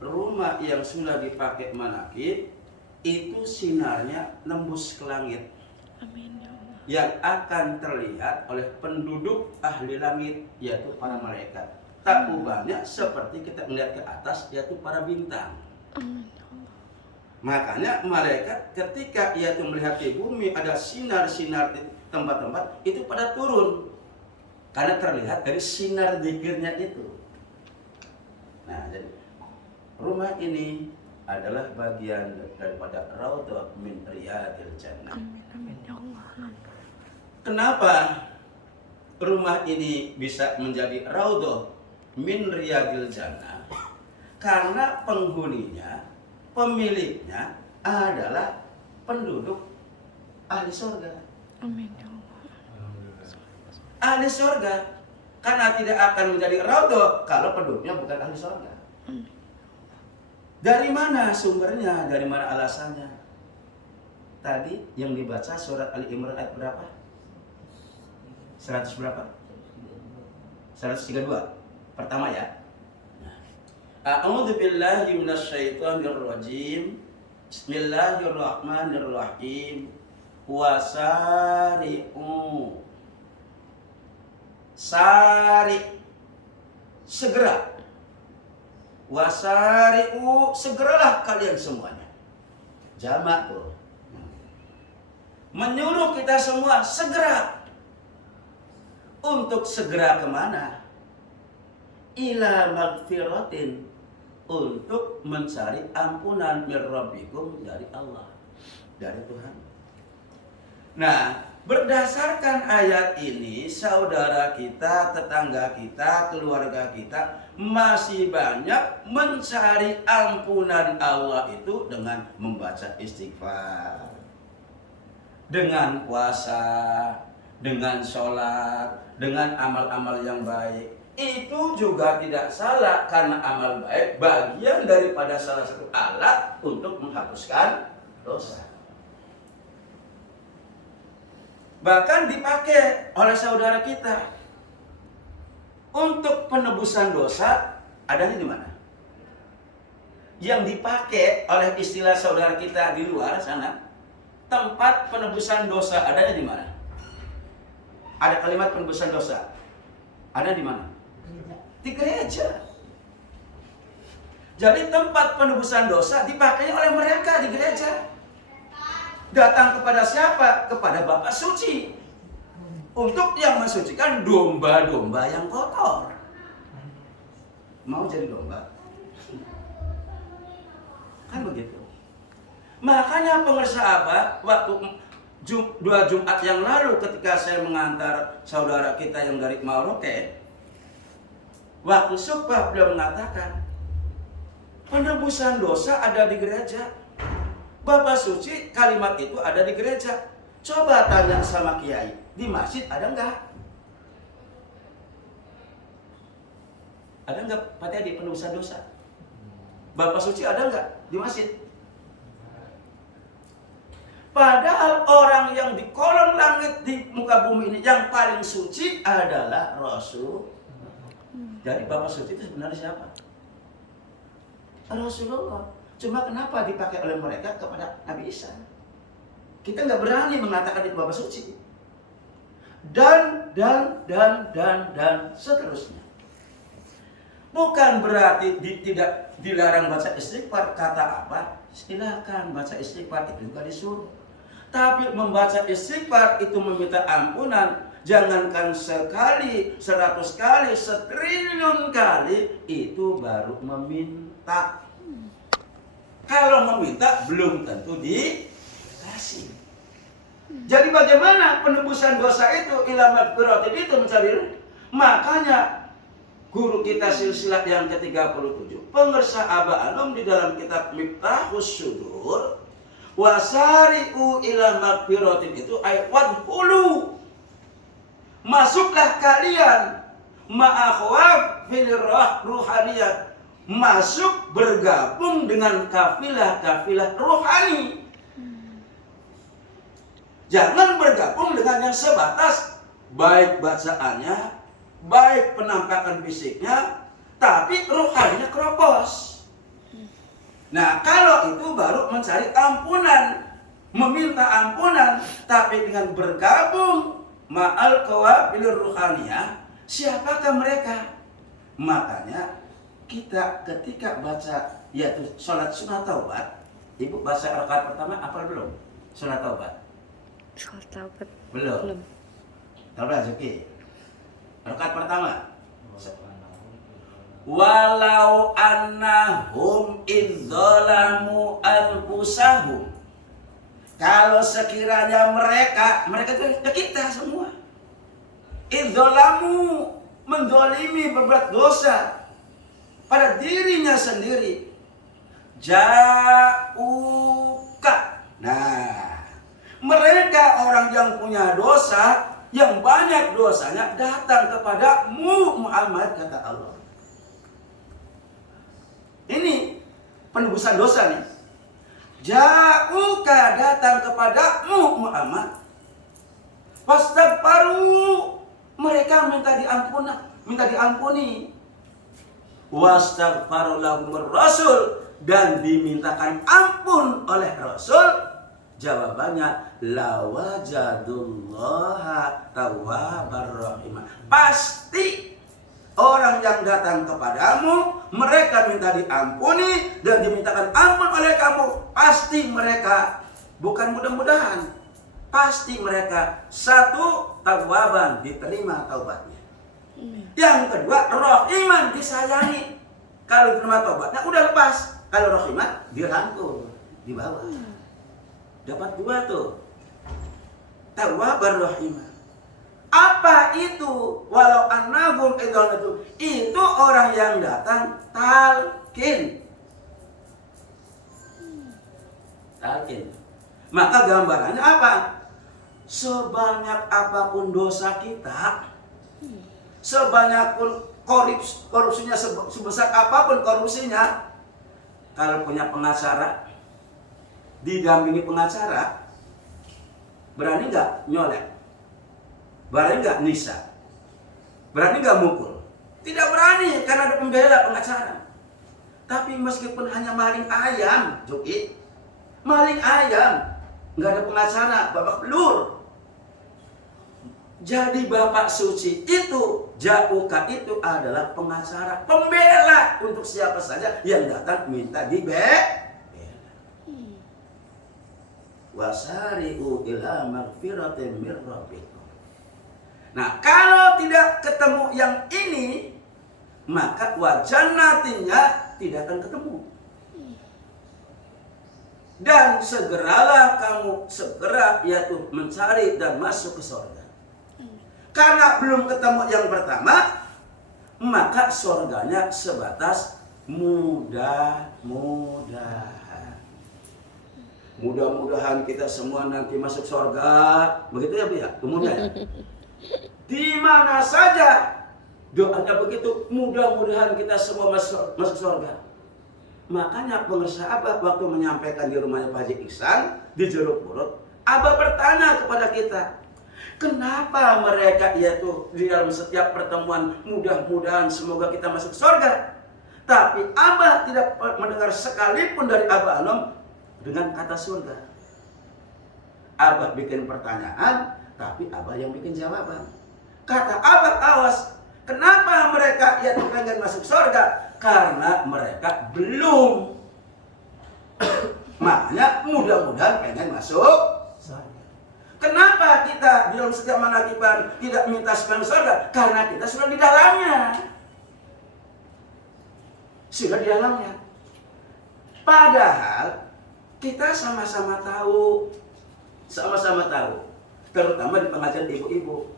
rumah yang sudah dipakai manakib itu sinarnya nembus ke langit. Amin ya Allah. Yang akan terlihat oleh penduduk ahli langit, yaitu para malaikat. Tak ubahnya seperti kita melihat ke atas, yaitu para bintang. Amin ya Allah. Makanya malaikat ketika ia itu melihat di bumi ada sinar-sinar di tempat-tempat itu pada turun. Karena terlihat dari sinar zikirnya itu. Nah, jadi rumah ini adalah bagian daripada raudhah min riyadil jannah. Amin amin ya Allah. Kenapa rumah ini bisa menjadi raudhah min riyadil jannah? Karena penghuninya, pemiliknya adalah penduduk ahli surga. Amin ya Allah. Ahli surga. Karena tidak akan menjadi raudhah kalau penduduknya bukan ahli surga. Dari mana sumbernya? Dari mana alasannya? Tadi yang dibaca surat Ali Imran ayat berapa? 100 berapa? 132. Pertama ya. A'udzu billahi minasyaitonir rajim. Bismillahirrahmanirrahim. Wasari'u. Sari, segera. Wasari'u, segeralah kalian semuanya. Jamak tuh. Menyuruh kita semua segera. Untuk segera kemana? Ila magfiratin, untuk mencari ampunan mir rabbikum, dari Allah, dari Tuhan. Nah, berdasarkan ayat ini, saudara kita, tetangga kita, keluarga kita masih banyak mencari ampunan Allah itu dengan membaca istighfar, dengan puasa, dengan sholat, dengan amal-amal yang baik. Itu juga tidak salah, karena amal baik bagian daripada salah satu alat untuk menghapuskan dosa. Bahkan dipakai oleh saudara kita untuk penebusan dosa. Adanya di mana? Yang dipakai oleh istilah saudara kita di luar sana, tempat penebusan dosa adanya di mana? Ada kalimat penebusan dosa. Ada di mana? Di gereja. Jadi tempat penebusan dosa dipakai oleh mereka di gereja. Datang kepada siapa? Kepada Bapa Suci. Untuk yang mensucikan domba-domba yang kotor. Mau jadi domba? Kan begitu. Makanya pemirsa Abah, waktu 2 Jumat yang lalu ketika saya mengantar saudara kita yang dari Maroke, waktu sumpah beliau mengatakan, penebusan dosa ada di gereja. Bapak Suci, kalimat itu ada di gereja. Coba tanya sama kiai, di masjid ada enggak? Ada enggak Pak Teddy penebusan dosa? Bapak Suci ada enggak di masjid? Padahal orang yang di kolong langit di muka bumi ini yang paling suci adalah Rasul. Jadi Bapak Suci itu sebenarnya siapa? Rasulullah. Cuma kenapa dipakai oleh mereka kepada Nabi Isa? Kita nggak berani mengatakan itu Bapak Suci. Dan seterusnya. Bukan berarti tidak dilarang baca istighfar. Kata apa? Silakan baca istighfar, itu juga disuruh. Tapi membaca istighfar itu meminta ampunan. Jangankan sekali, 100 kali, 1.000.000 kali, itu baru meminta. Kalau meminta belum tentu dikasih. Jadi bagaimana penebusan dosa itu? Ila magfiratin itu mencari. Makanya guru kita silsilah yang ke-37, pengersa Abah Anum di dalam kitab Miftahus Sudur, wasari'u ila magfiratin itu ayat wadhulu. Masuklah kalian ma'akhwaf fil ruhaniyah. Masuk bergabung dengan kafilah-kafilah rohani. Jangan bergabung dengan yang sebatas baik bacaannya, baik penampakan fisiknya, tapi rohaninya keropos. Nah, kalau itu baru mencari ampunan, meminta ampunan, tapi dengan bergabung ma'al qawabil ruhaniyah, siapakah mereka? Makanya kita ketika baca yaitu sholat sunat taubat, ibu baca rakaat pertama apa belum? Sunat taubat? Sholat taubat. Belum. Belum. Taubat Zuki. Rakaat pertama. Walau annahum idzalamu anfusahum. Kalau sekiranya mereka itu kita semua. Idzalamu, mendolimi, berbuat dosa pada dirinya sendiri. Ja'uka. Nah, mereka orang yang punya dosa, yang banyak dosanya datang kepadamu Muhammad, kata Allah. Ini penebusan dosa nih. Ja'uka, datang kepadamu Muhammad. Wastaghfaru, mereka minta diampuni. Wastaghfaru lahumur rasul, dan dimintakan ampun oleh Rasul. Jawabannya lawajadullaha tawwabar rahimah. Pasti orang yang datang kepadamu, mereka minta diampuni dan dimintakan ampun oleh kamu. Pasti mereka, bukan mudah-mudahan, pasti mereka satu, tawwaban, diterima taubatnya. Yang kedua, rahiman, disayangi. Kalau diterima taubatnya udah lepas. Kalau rahiman, dirangkul, dibawa. Dapat dua tuh. Tawwabar rahimah. Apa itu? Walau annahum idzalatu, itu orang yang datang talqin. Maka gambarannya apa? Sebanyak apapun dosa kita, sebanyak pun korupsinya, sebesar apapun korupsinya, kalau punya pengacara, didampingi pengacara, berani nggak nyolek? Berani nggak nisa? Berani nggak mukul? Tidak berani karena ada pembela pengacara. Tapi meskipun hanya maling ayam, Joki, maling ayam, nggak ada pengacara, babak belur. Jadi Bapak Suci itu, Ja'uka itu adalah pengacara, pembela untuk siapa saja yang datang minta dibela. Wasari'u ila magfiratin mir rabbikum. Nah, kalau tidak ketemu yang ini, maka wajannatinya tidak akan ketemu. Dan segeralah kamu yaitu mencari dan masuk ke surga. Karena belum ketemu yang pertama, maka surganya sebatas mudah-mudahan. Mudah-mudahan kita semua nanti masuk surga. Begitu ya, Bu ya? Umumnya ya. Di mana saja doanya begitu, mudah-mudahan kita semua masuk surga. Makanya pengusaha Abah waktu menyampaikan di rumahnya Pak Haji Iksan di Jeruk Purut, Abah bertanya kepada kita, kenapa mereka yaitu di dalam setiap pertemuan mudah-mudahan semoga kita masuk surga, tapi Abah tidak mendengar sekalipun dari Abah Anom dengan kata surga. Abah bikin pertanyaan, tapi Abah yang bikin jawaban. Kata Abah, awas, kenapa mereka yang pengen masuk surga? Karena mereka belum. Makanya mudah-mudahan pengen masuk surga. Kenapa kita di dalam setiap manakiban tidak minta supaya surga? Karena kita sudah di dalamnya. Sudah di dalamnya. Padahal kita sama-sama tahu, terutama di pengajian ibu-ibu,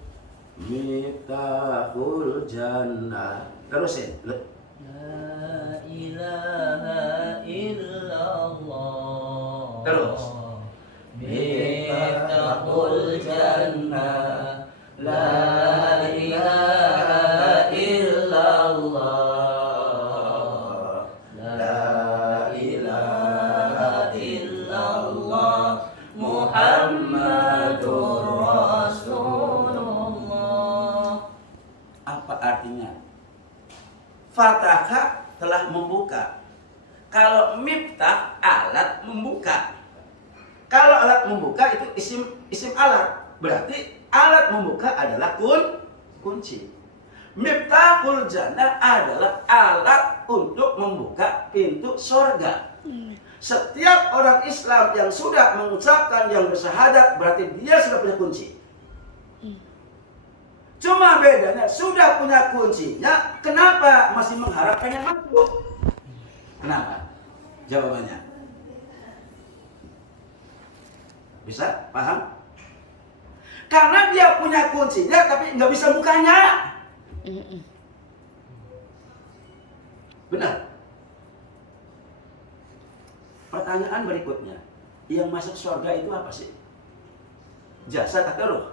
Miftahul Jannah. Terusin. La ilaha illallah. Terus. Miftahul Jannah. La ilaha illallah. La ilaha illallah. Muhammadur Rasulullah. Apa artinya? Fatahah telah membuka, Kalau miftah alat membuka. Kalau alat membuka itu isim alat. Berarti alat membuka adalah kunci. Miftahul jannah adalah alat untuk membuka pintu surga. Setiap orang Islam yang sudah mengucapkan yang bersyahadat berarti dia sudah punya kunci. Cuma bedanya sudah punya kuncinya, kenapa masih mengharap pengen masuk? Kenapa? Jawabannya. Bisa? Paham? Karena dia punya kuncinya tapi nggak bisa bukanya. Benar? Pertanyaan berikutnya, yang masuk surga itu apa sih? Jasad atau roh?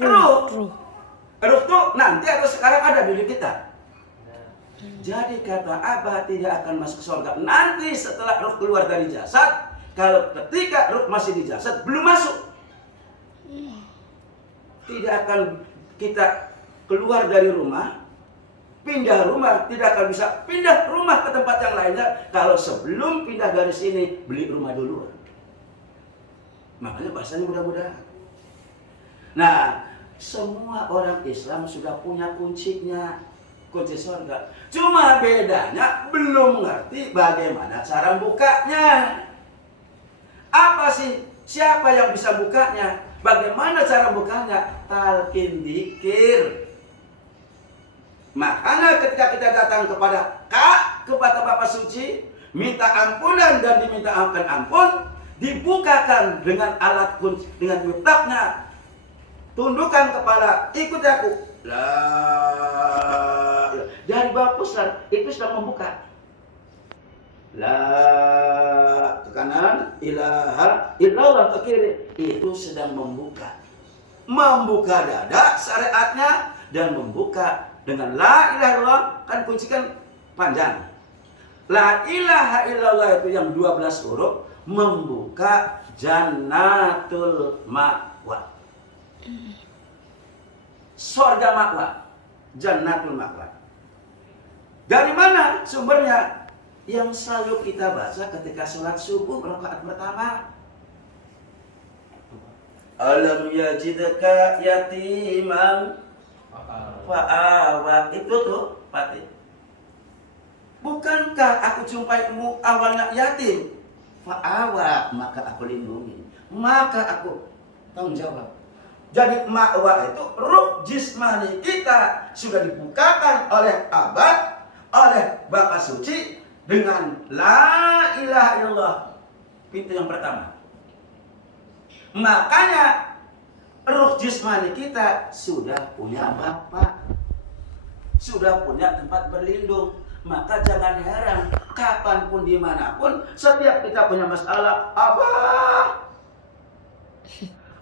Roh. Roh itu nanti atau sekarang ada di diri kita. Jadi kata Abah tidak akan masuk surga nanti setelah roh keluar dari jasad. Kalau ketika roh masih di jasad belum masuk. Tidak akan kita keluar dari rumah, pindah rumah, tidak akan bisa pindah rumah ke tempat yang lainnya kalau sebelum pindah dari sini beli rumah duluan. Makanya bahasanya mudah-mudahan. Nah, semua orang Islam sudah punya kuncinya, kunci surga. Cuma bedanya belum mengerti bagaimana cara bukanya. Apa sih? Siapa yang bisa bukanya? Bagaimana cara bukanya? Talqin dzikir. Makanya ketika kita datang kepada Bapak Suci, minta ampunan dan diminta ampun, dibukakan dengan alat kunci, dengan miftahnya. Tundukkan kepala, ikut aku. Dari bawah pusat itu sudah membuka. La ke kanan, ilaha illallah ke kiri, itu sedang membuka dada syariatnya dan membuka dengan la ilaha illallah, kan kunci kan panjang. La ilaha illallah itu yang 12 huruf membuka jannatul ma'wa. Surga ma'wa, jannatul ma'wa. Dari mana sumbernya? Yang selalu kita baca ketika sholat subuh rakaat pertama. Alam yajidka yatiman fa'awa. Itu tuh Fatih. Bukankah aku jumpaimu awalnya yatim? Fa'awa, maka aku lindungi. Maka aku tanggung jawab. Jadi ma'wa itu ruh jismani kita sudah dibukakan oleh Abah, oleh Bapak Suci dengan la ilaha illallah. Pintu yang pertama. Makanya ruh jismani kita sudah punya Bapak, sudah punya tempat berlindung. Maka jangan heran, kapanpun dimanapun, setiap kita punya masalah, Abah,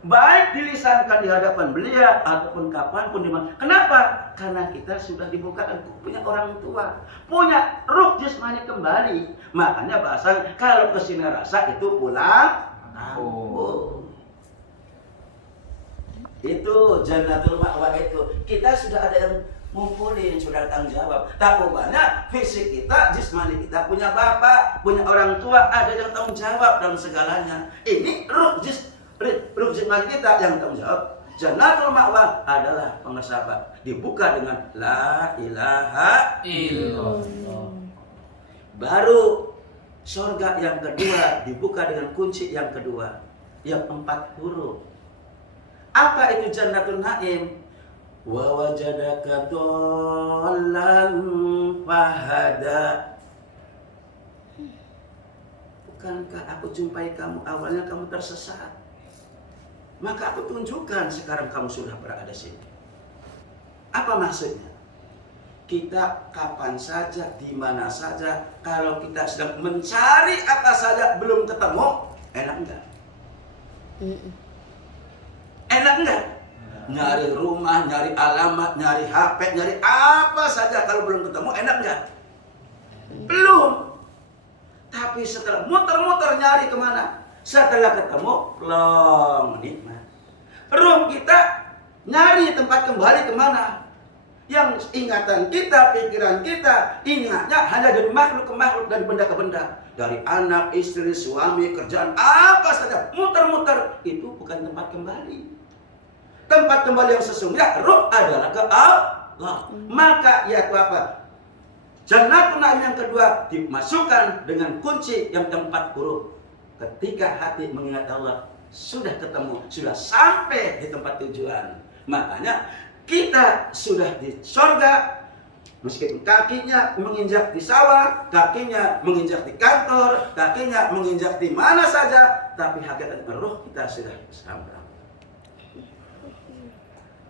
baik dilisankan di hadapan beliau ataupun kapanpun dimana. Kenapa? Karena kita sudah dibukakan punya orang tua, punya ruh jasmani kembali. Makanya bahasa kalau kesini rasa itu pulang kampung. Itu jannatul ma'wa itu. Kita sudah ada yang ngumpulin, sudah tanggung jawab. Takubahnya fisik kita, jasmani kita punya bapak, punya orang tua, ada yang tanggung jawab dalam segalanya. Ini ruh jasmani kita yang tanggung jawab. Jannatul ma'wa adalah pengesabat, dibuka dengan la ilaha illallah. Baru surga yang kedua dibuka dengan kunci yang kedua, yang 4 huruf. Apa itu jannatul na'im? Wa wajadaka dhallan fahada. Bukankah aku jumpai kamu awalnya kamu tersesat? Maka aku tunjukkan sekarang kamu sudah berada di sini. Apa maksudnya? Kita kapan saja, di mana saja, kalau kita sedang mencari apa saja belum ketemu, enak enggak? Enak enggak? Nyari rumah, nyari alamat, nyari HP, nyari apa saja kalau belum ketemu, enak enggak? Belum. Tapi setelah muter-muter nyari kemana? Setelah ketemu, long nikmat. Ruh kita nyari tempat kembali kemana? Yang ingatan kita, pikiran kita, ingatnya hanya dari makhluk ke makhluk, dari benda ke benda. Dari anak, istri, suami, kerjaan, apa saja. Muter-muter. Itu bukan tempat kembali. Tempat kembali yang sesungguhnya, ruh adalah ke Allah. Maka ya itu apa? Jannatul Na'im yang kedua dimasukkan dengan kunci yang 4 huruf. Ketika hati mengingat Allah, sudah ketemu, sudah sampai di tempat tujuan. Makanya kita sudah di sorga, meskipun kakinya menginjak di sawah, kakinya menginjak di kantor, kakinya menginjak di mana saja, tapi hakikat roh kita sudah sampai.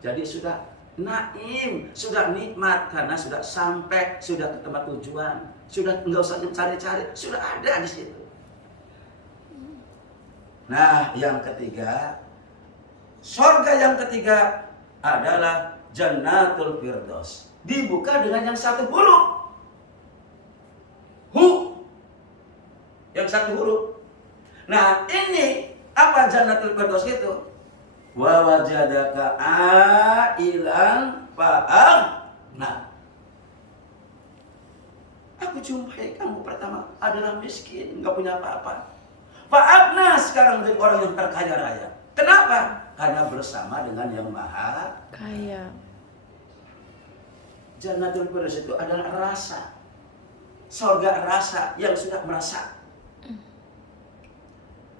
Jadi sudah naim, sudah nikmat karena sudah sampai, sudah ke tempat tujuan, sudah nggak usah cari-cari, sudah ada di situ. Nah, yang ketiga, sorga yang ketiga adalah Jannatul Firdaus. Dibuka dengan yang 1 huruf. Hu. Yang 1 huruf. Nah, ini apa Jannatul Firdaus itu? Wa wajadaka ailan fa'aghna. Aku jumpai kamu pertama adalah miskin, nggak punya apa-apa. Fa'aghna, sekarang menjadi orang yang terkaya raya. Kenapa? Karena bersama dengan yang maha Kaya. Jannatul Firdaus itu adalah rasa. Surga rasa yang sudah merasa.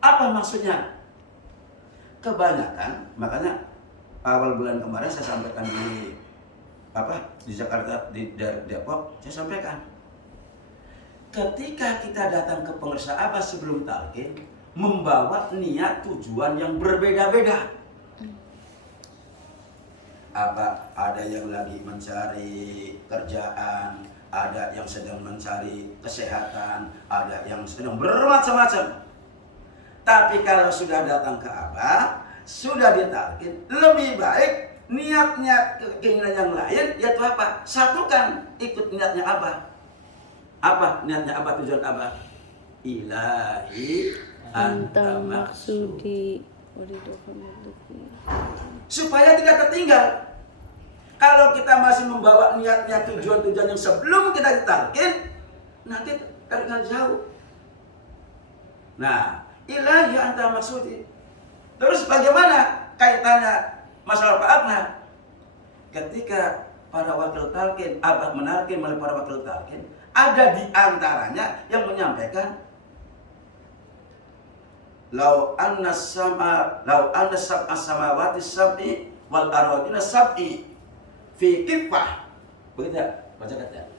Apa maksudnya? Kebanyakan, makanya awal bulan kemarin saya sampaikan di Jakarta, di Depok, saya sampaikan. Ketika kita datang ke pengersa apa sebelum talqin, membawa niat tujuan yang berbeda-beda. Apa ada yang lagi mencari kerjaan, ada yang sedang mencari kesehatan, ada yang sedang bermacam-macam. Tapi kalau sudah datang ke Abah, sudah ditalqin, lebih baik niat-niat keinginan yang lain, yaitu apa? Satukan, ikut niatnya Abah. Apa niatnya Abah, tujuan Abah? Ilahi anta maksudi. Supaya tidak tertinggal. Kalau kita masih membawa niatnya tujuan-tujuan yang sebelum kita ditalqin, nanti tertinggal jauh. Nah, ilahi anta maksudi. Terus bagaimana kaitannya masalah Pak Abna? Ketika para wakil talqin, Abah menalqin melalui para wakil talqin, ada di antaranya yang menyampaikan lau anna sab'a samawati sab'i wal aradina sab'i fi kiffah. Begitu baca kata.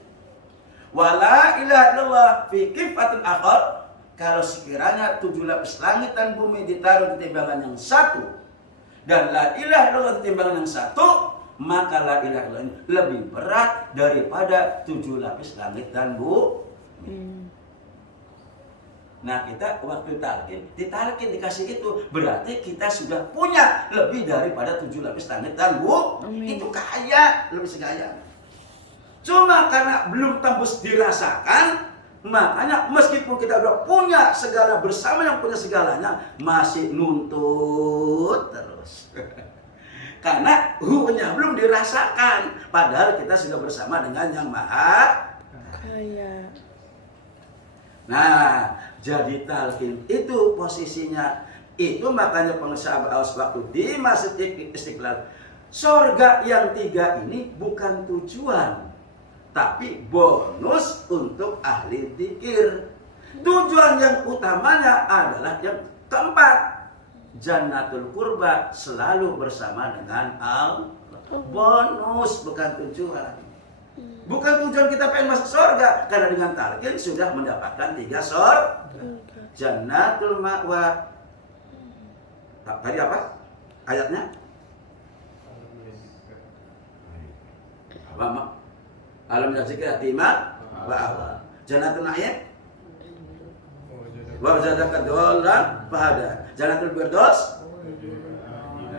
Wala ilaha illallah fi kiffatin akhar. Kalau sekiranya 7 lapis langit dan bumi ditaruh di timbangan yang 1 dan la ilaha illallah di timbangan yang 1, maka la ilaha illallah ini lebih berat daripada 7 lapis langit dan bumi. Nah, kita waktu talqin, ditalqin dikasih itu, berarti kita sudah punya lebih daripada 7 lapis langit dan bumi. Itu kaya, lebih sekaya. Cuma karena belum tembus dirasakan, makanya meskipun kita udah punya segala bersama yang punya segalanya, masih nuntut terus. Karena hu-nya belum dirasakan, padahal kita sudah bersama dengan yang maha Kaya. Nah, jadi talqin itu posisinya. Itu makanya pengusaha waktu di Masjid Istiqlal, surga yang 3 ini bukan tujuan, tapi bonus untuk ahli dzikir. Tujuan yang utamanya adalah yang keempat, Jannatul Qurba, selalu bersama dengan Allah. Bonus, bukan tujuan. Bukan tujuan kita pengen masuk surga, karena dengan talqin sudah mendapatkan 3 surga. Jannatul Ma'wa. Tadi apa ayatnya? Alam yazika yatima wa awa. Jannatul Na'im wa wajadaka dhallan fahada. Jannatul Firdaus.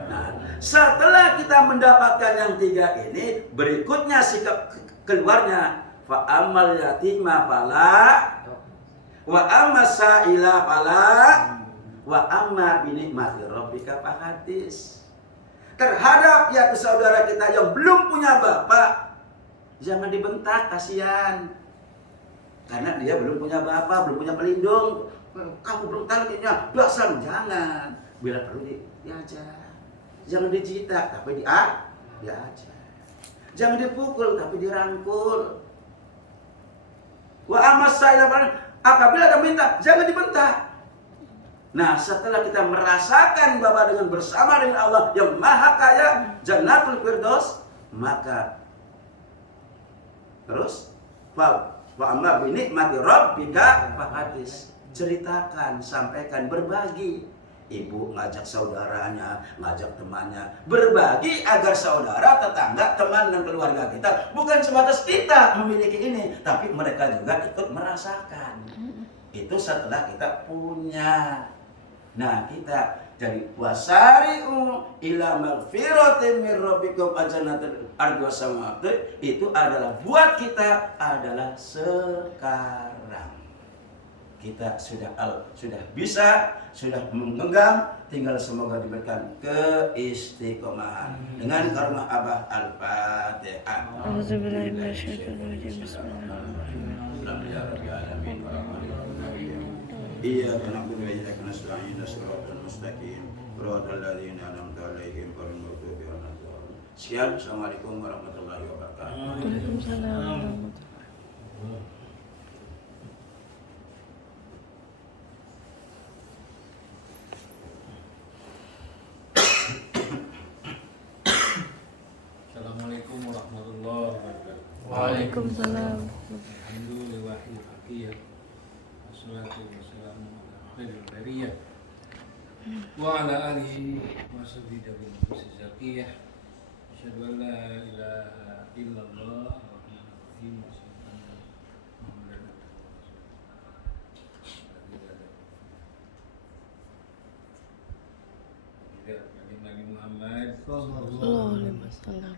Nah, setelah kita mendapatkan yang 3 ini, berikutnya sikap keluarnya, fa amal yatima fala wa amma sa'ila fala wa amma bi nikmati rabbika fahadis. Terhadap ya saudara kita yang belum punya bapak, Jangan dibentak, kasihan. Karena dia belum punya bapak, belum punya pelindung. Kamu belum tahu artinya dasar, jangan. Bila perlu diajar. Jangan dijitak, tapi diajar. Jangan dipukul, tapi dirangkul. Wa amas saya apabila ada minta, jangan dibentak. Nah, setelah kita merasakan bahwa dengan bersama dengan Allah yang Maha Kaya, Jannatul Firdaus, maka terus wa amma bi nikmati rabbika fahadis. Ceritakan, sampaikan, berbagi. Ibu ngajak saudaranya, ngajak temannya, berbagi agar saudara, tetangga, teman dan keluarga kita bukan sebatas kita memiliki ini, tapi mereka juga ikut merasakan. Itu setelah kita punya. Nah, kita jadi wasari'u ila magfiratin min rabbikum ajanatul ardi wasamawati, itu adalah buat kita adalah sekarang. Kita sudah bisa, sudah memegang, tinggal semoga diberikan keistiqomahan dengan karma Abah Al-Fatihah. Auzubillahi minasyaitonirrajim. Bismillahirrahmanirrahim. Iyyaka na'budu wa iyyaka nasta'in, shiratal mustaqim, shiratal ladzina an'amta 'alaihim ghairil maghdubi 'alaihim waladdallin. Sekian, assalamualaikum warahmatullahi wabarakatuh. Waalaikumsalam warahmatullahi. Assalamualaikum warahmatullahi wabarakatuh. Waalaikumsalam. Alhamdulillah hakiyah. Wassalatu wassalamu ala khairil bariyah. Wa ala alihi wa sahbihi wa zakiyah. Asyhadu an la ilaha illallah wa rahim wa sallallahu Muhammadan Nabi Muhammad Sallallahu alaihi wasallam.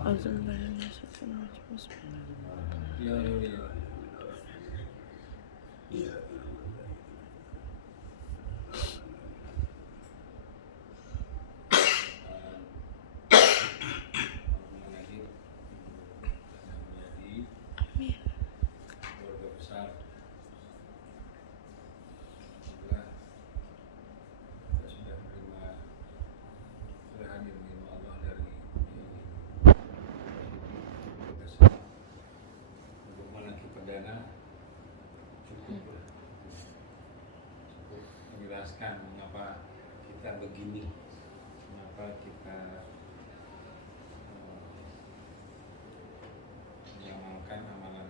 Auzubillahi minasyaitonirrajim. Bismillahirrahmanirrahim. Ya Allah. Amin. Keluarga besar. Alhamdulillah, kita sudah hadir menerima Allah dari besar. Untuk menanti perdana cukup menjelaskan mengapa kita begini, mengapa kita mengamalkan amalan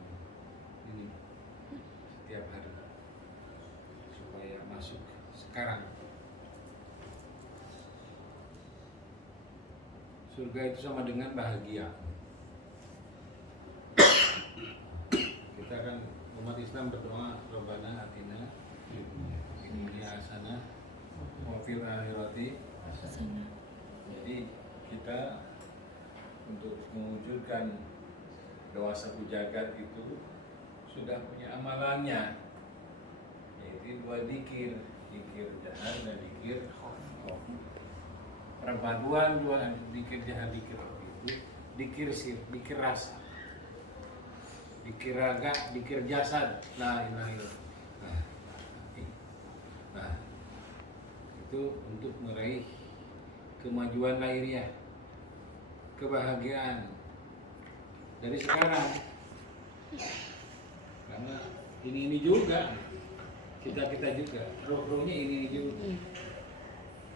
ini setiap hari supaya masuk sekarang. Surga itu sama dengan bahagia. Kita kan umat Islam berdoa Rabbana atina fid dunya hasanah wa fil akhirati. Jadi kita untuk mewujudkan doa sapu jagat itu sudah punya amalannya, yaitu dua zikir jahat dan zikir khawf. Perpaduan dua zikir jahat zikir khawf itu zikir sir, zikir rasa, zikir raga, zikir jasad, la ilaha illallah. Nah, itu untuk meraih kemajuan lahiriah, kebahagiaan dari sekarang. Karena ini juga kita juga roh-rohnya ini juga.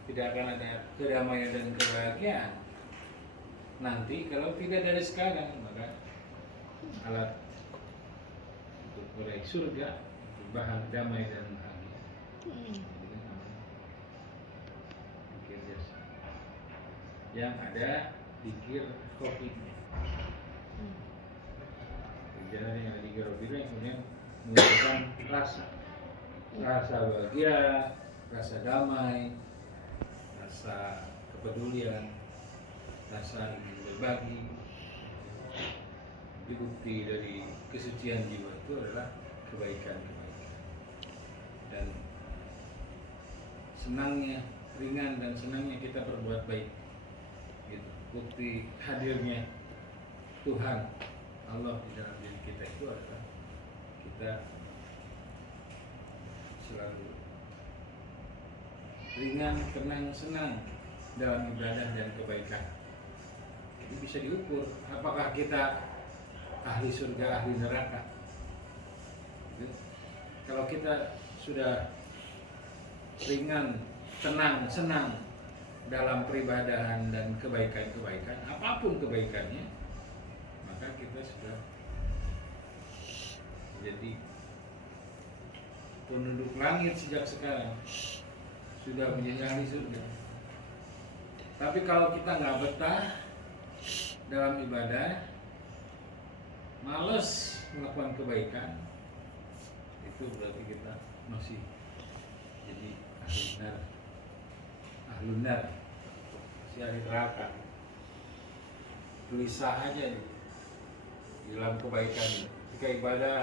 Tidak akan ada kedamaian dan kebahagiaan nanti kalau tidak dari sekarang. Maka alat untuk meraih surga, bahan damai dan bahagia. Zikir jasa. Yang ada zikir kopi. Jalan yang zikir kopi itu yang kemudian menunjukkan rasa bahagia, rasa damai, rasa kepedulian, rasa ingin berbagi. Jadi bukti dari kesucian jiwa itu adalah kebaikan. Dan senangnya ringan dan senangnya kita berbuat baik. Gitu. Bukti hadirnya Tuhan Allah di dalam diri kita itu adalah kita selalu ringan, tenang, senang dalam ibadah dan kebaikan. Jadi bisa diukur apakah kita ahli surga, ahli neraka. Gitu. Kalau kita sudah ringan, tenang, senang dalam peribadahan dan kebaikan-kebaikan, apapun kebaikannya, maka kita sudah menjadi penduduk langit sejak sekarang, sudah menjadi ahli surga. Tapi kalau kita nggak betah dalam ibadah, males melakukan kebaikan, itu berarti kita masih jadi ahli nar, masih ahli neraka. Gelisah aja di dalam kebaikan. Ketika ibadah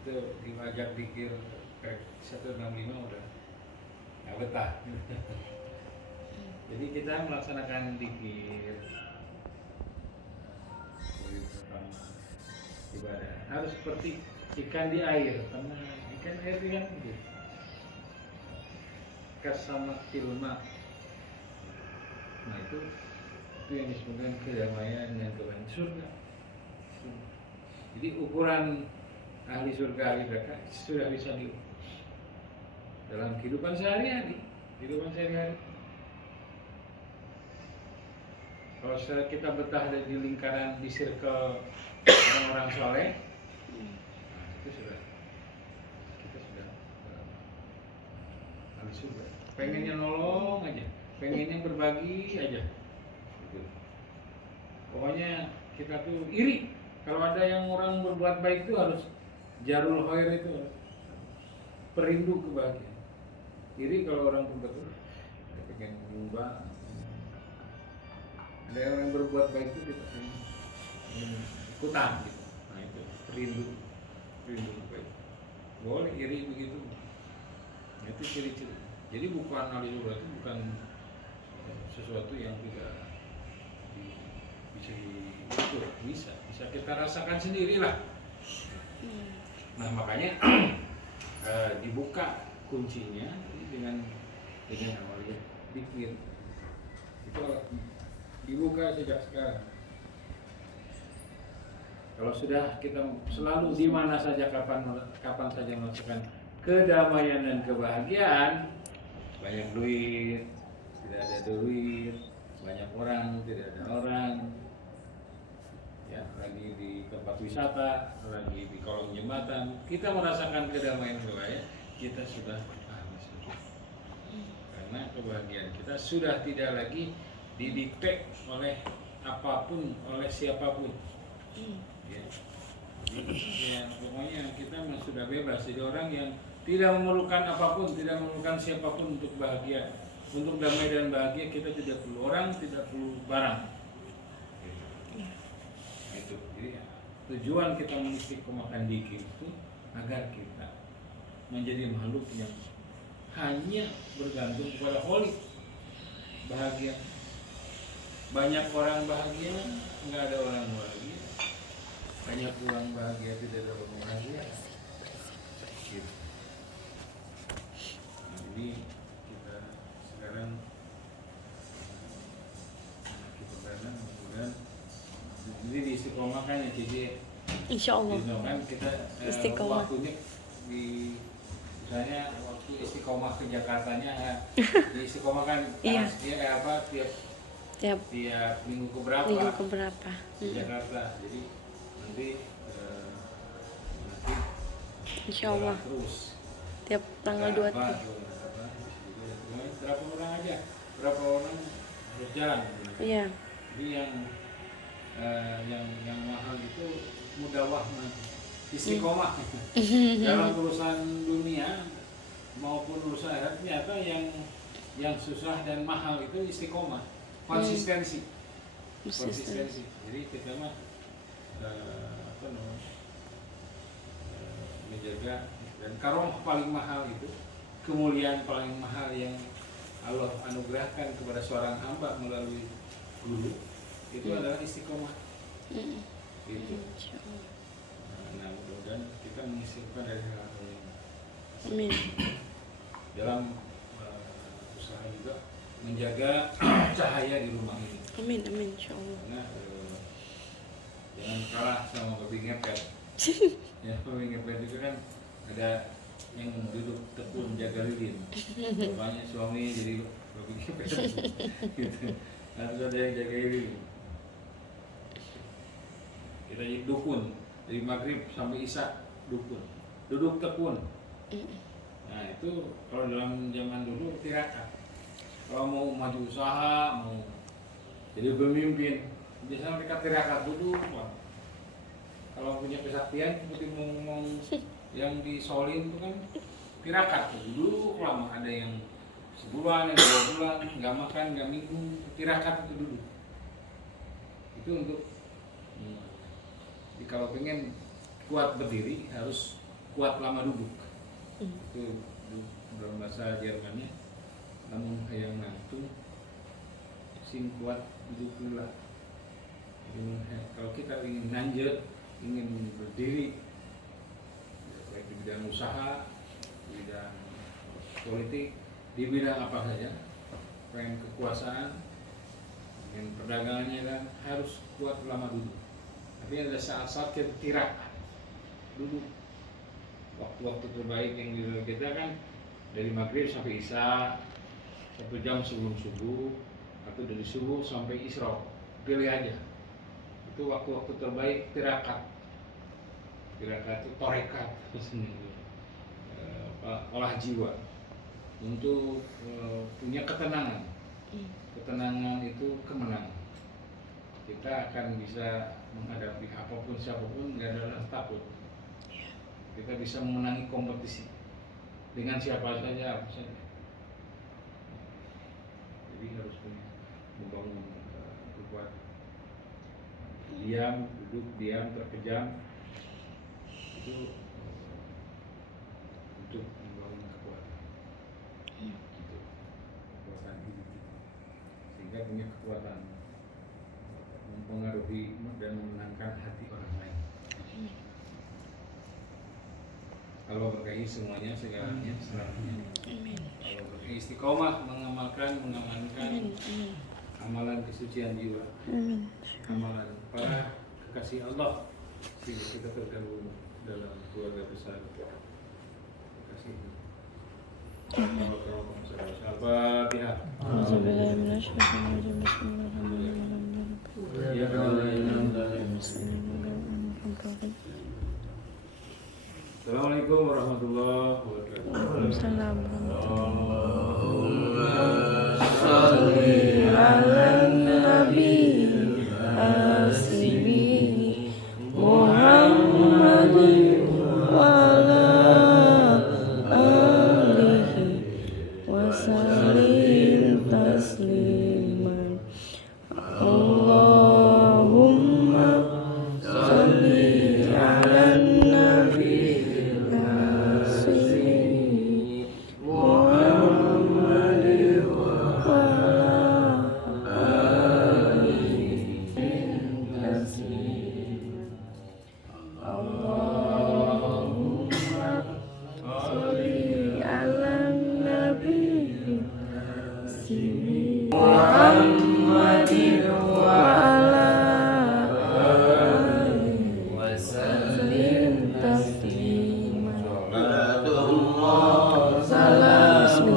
itu diajak dikir kayak 165 udah nggak betah. Jadi kita melaksanakan dikir ibadah harus seperti ikan di air, karena ikan air itu kan gitu. Kasama filma. Nah itu yang disebutkan kedamaian dan kebahagiaan surga. Jadi ukuran ahli surga, ahli neraka sudah bisa diukur dalam kehidupan sehari-hari. Kalau kita betah di lingkaran, di circle orang-orang soleh, nah itu sudah kita sudah ahli surga. Pengennya nolong aja, pengennya berbagi aja. Gitu. Pokoknya kita tuh iri. Kalau ada yang orang berbuat baik itu harus jarul khair, itu perindu kebahagiaan. Iri kalau orang berbuat baik, pengen menyumbang. Ada orang yang berbuat baik itu kita pengen ikutan gitu. Nah itu perindu baik. Boleh iri begitu. Nah, itu ciri-ciri. Jadi bukan ahli surga itu bukan sesuatu yang tidak bisa diukur, bisa kita rasakan sendirilah. Nah makanya dibuka kuncinya dengan awalnya pikir itu dibuka sejak sekarang. Kalau sudah kita selalu di mana saja kapan saja merasakan kedamaian dan kebahagiaan, banyak duit, tidak ada duit, banyak orang, tidak ada orang, ya lagi di tempat wisata, lagi di kolong jembatan, kita merasakan kedamaian kebahagiaan, kita sudah ahli surga. Karena kebahagiaan kita sudah tidak lagi didikte oleh apapun, oleh siapapun. Ya, pokoknya kita sudah bebas. Jadi orang yang tidak memerlukan apapun, tidak memerlukan siapapun untuk bahagia, untuk damai dan bahagia, kita tidak perlu orang, tidak perlu barang. Itu. Jadi tujuan kita mengistiqomahkan dikir itu agar kita menjadi makhluk yang hanya bergantung kepada Kholik, bahagia. Banyak orang bahagia, nggak ada orang bahagia. Banyak orang bahagia, tidak ada orang bahagia. Gitu. Nah, jadi kita sekarang kita berada mudah-mudahan jadi diistiqomahkan ya Cici. Insya Allah. Kan kita Istiqomah. waktunya di misalnya waktu istiqomah ke Jakartanya diistiqomahkan Iya. Tiap minggu keberapa di Mm. Jakarta. Jadi nanti Insya Allah terus tiap tanggal 23. berapa orang aja, berapa orang harus jalan. Iya. Jadi yang mahal itu mudawah, istiqomah. Dalam urusan dunia maupun urusan akhirat, ternyata yang susah dan mahal itu istiqomah, konsistensi. Jadi kita mah menjaga, dan karomah paling mahal itu, kemuliaan paling mahal yang Allah anugerahkan kepada seorang hamba melalui guru itu adalah istiqomah. Gitu. Insyaallah. Nah, mudah-mudahan kita mengistiqomah dari hal ini. Amin. Dalam usaha juga menjaga cahaya di rumah ini. Amin, amin, insyaallah. Karena jangan kalah sama babi ngepet. Ya, babi ngepet itu kan ada yang duduk tekun jaga lilin. Bapaknya suami jadi babi ngepet. Gitu. Harus ada yang jaga lilin. Kita jadi dukun dari maghrib sampai isya dukun, duduk tekun. Nah itu kalau dalam zaman dulu tirakat. Kalau mau maju usaha, mau jadi pemimpin, biasanya mereka tirakat duduk. Kalau punya kesaktian seperti ngomong yang di Solin itu kan tirakat duduk lama, ada yang sebulan, yang 2 bulan, nggak makan, nggak minum, tirakat itu duduk. Itu untuk jadi kalau pengen kuat berdiri harus kuat lama duduk. Itu dalam bahasa Jermannya, namun hayang nantung sing kuat duduk pula. Kalau kita ingin lanjut, ingin berdiri baik di bidang usaha, di bidang politik, di bidang apa saja, pengen kekuasaan, ingin perdagangannya kan harus kuat lama duduk. Tapi ada saat-saat kita tirakat duduk. Waktu-waktu terbaik yang di kita kan dari maghrib sampai isya, 1 jam sebelum subuh, atau dari subuh sampai isra, pilih aja. Itu waktu-waktu terbaik tirakat. Tirakat itu torekat, olah jiwa untuk punya ketenangan. Ketenangan itu kemenangan. Kita akan bisa menghadapi apapun siapapun, nggak ada rasa takut. Kita bisa memenangi kompetisi dengan siapa saja, apa saja. Jadi harus punya membangun kekuatan. Diam, duduk, diam, terkejam itu untuk membangun kekuatan. Gitu. Kekuatan hidup kita. Sehingga punya kekuatan mempengaruhi dan memenangkan hati orang lain. Kalau berkahi semuanya, segalanya, selamanya. Kalau berkahi istiqomah, mengamankan amalan kesucian jiwa, amalan para kekasih Allah, sehingga kita tergabung dalam keluarga besar kekasih. Al-Fatihah. Ya Assalamualaikum warahmatullahi wabarakatuh. Waalaikumsalam. Salli ala nabi asmi Muhammadin wa ala alihi wa sallim tasliman. Allahumma salli ala nabi asmi Muhammadin wa ala alihi tasliman. Allahumma salli ala nabi asmi Muhammadin wa ala alihi wa sallim tasliman. Salam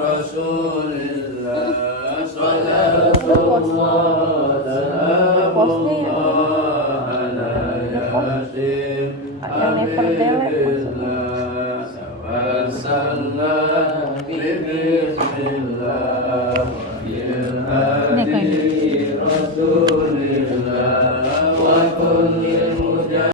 Rasulillah sallallahu yang never delete maksudnya.